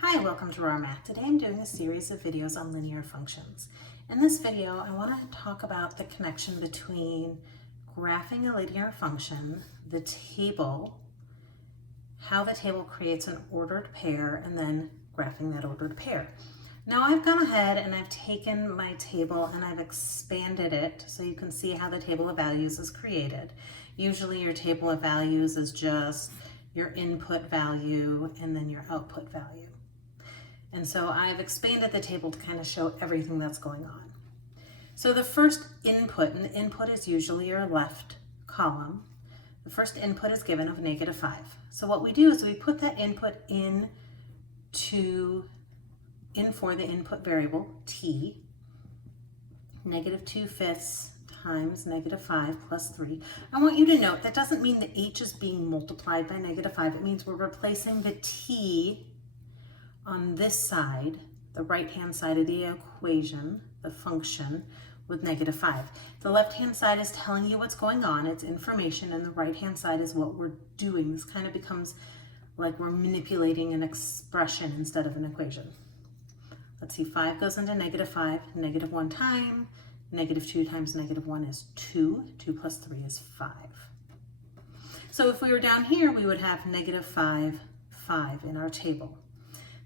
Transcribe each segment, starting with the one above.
Hi, welcome to Raw Math. Today I'm doing a series of videos on linear functions. In this video, I want to talk about the connection between graphing a linear function, the table, how the table creates an ordered pair, and then graphing that ordered pair. Now I've gone ahead and I've taken my table and I've expanded it so you can see how the table of values is created. Usually your table of values is just your input value and then your output value. And so I've expanded the table to kind of show everything that's going on. So the first input, and the input is usually your left column, the first input is given of -5. So what we do is we put that input in for the input variable, t, -2/5 times -5 plus 3. I want you to note that doesn't mean the h is being multiplied by -5. It means we're replacing the t on this side, the right-hand side of the equation, the function, with -5. The left-hand side is telling you what's going on, it's information, and the right-hand side is what we're doing. This kind of becomes like we're manipulating an expression instead of an equation. Let's see, 5 goes into -5, -1 time, -2 times -1 is 2, 2 plus 3 is 5. So if we were down here, we would have -5, 5 in our table.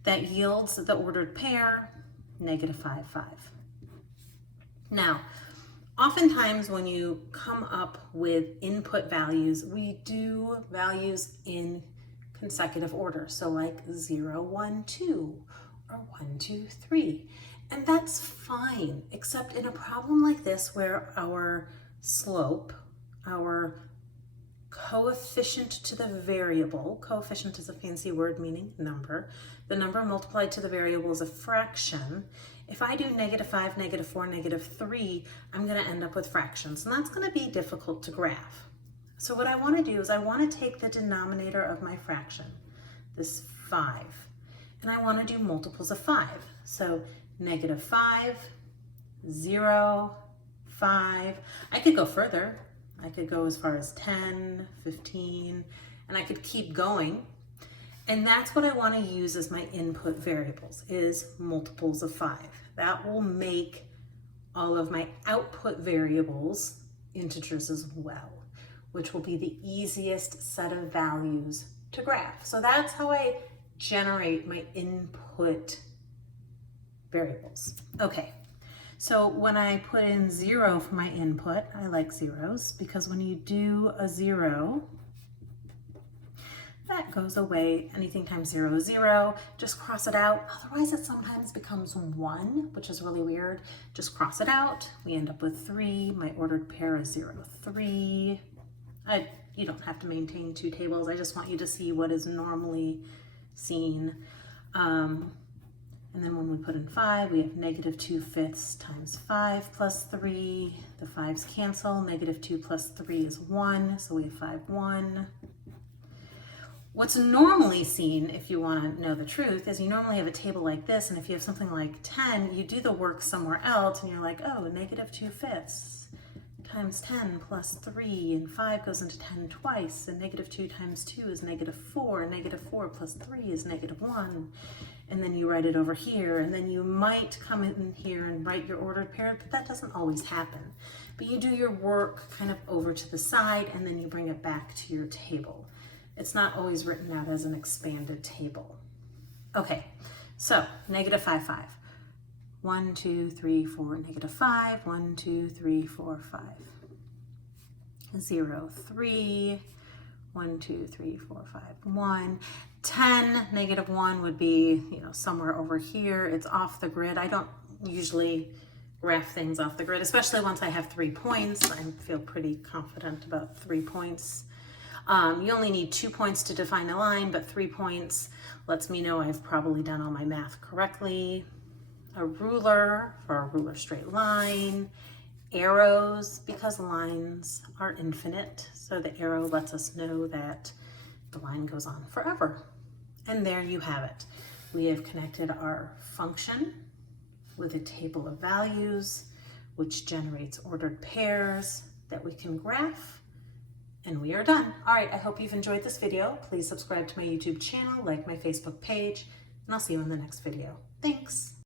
That yields the ordered pair, -5, 5. Now, oftentimes when you come up with input values, we do values in consecutive order. So like 0, 1, 2, or 1, 2, 3. And that's fine, except in a problem like this where our slope, our coefficient to the variable, coefficient is a fancy word meaning number, the number multiplied to the variable is a fraction. If I do -5, -4, -3, I'm going to end up with fractions, and that's going to be difficult to graph. So what I want to do is I want to take the denominator of my fraction, this 5, and I want to do multiples of 5. So -5, 0, 5. I could go further. I could go as far as 10, 15, and I could keep going. And that's what I want to use as my input variables, is multiples of 5. That will make all of my output variables integers as well, which will be the easiest set of values to graph. So that's how I generate my input variables. Okay. So when I put in 0 for my input, I like zeros because when you do a 0, that goes away. Anything times 0 is 0. Just cross it out. Otherwise, it sometimes becomes 1, which is really weird. Just cross it out. We end up with 3. My ordered pair is 0, 3. You don't have to maintain two tables. I just want you to see what is normally seen. And then when we put in 5, we have -2/5 times 5 plus 3. The 5's cancel. -2 plus 3 is 1, so we have 5, 1. What's normally seen, if you want to know the truth, is you normally have a table like this, and if you have something like 10, you do the work somewhere else, and you're like, oh, -2/5 times 10 plus 3, and 5 goes into 10 twice, and -2 times 2 is -4, and -4 plus 3 is -1. And then you write it over here, and then you might come in here and write your ordered pair, but that doesn't always happen. But you do your work kind of over to the side, and then you bring it back to your table. It's not always written out as an expanded table. Okay, so -5, 5. 1, 2, 3, 4, -5. 1, 2, 3, 4, 5. 0, 3. 1, 2, 3, 4, 5, 1. 10, -1 would be, somewhere over here. It's off the grid. I don't usually graph things off the grid, especially once I have 3 points. I feel pretty confident about 3 points. You only need 2 points to define a line, but 3 points lets me know I've probably done all my math correctly. A ruler for a ruler straight line. Arrows, because lines are infinite, so the arrow lets us know that the line goes on forever. And there you have it. We have connected our function with a table of values, which generates ordered pairs that we can graph, and we are done. All right, I hope you've enjoyed this video. Please subscribe to my YouTube channel, like my Facebook page. and I'll see you in the next video. Thanks.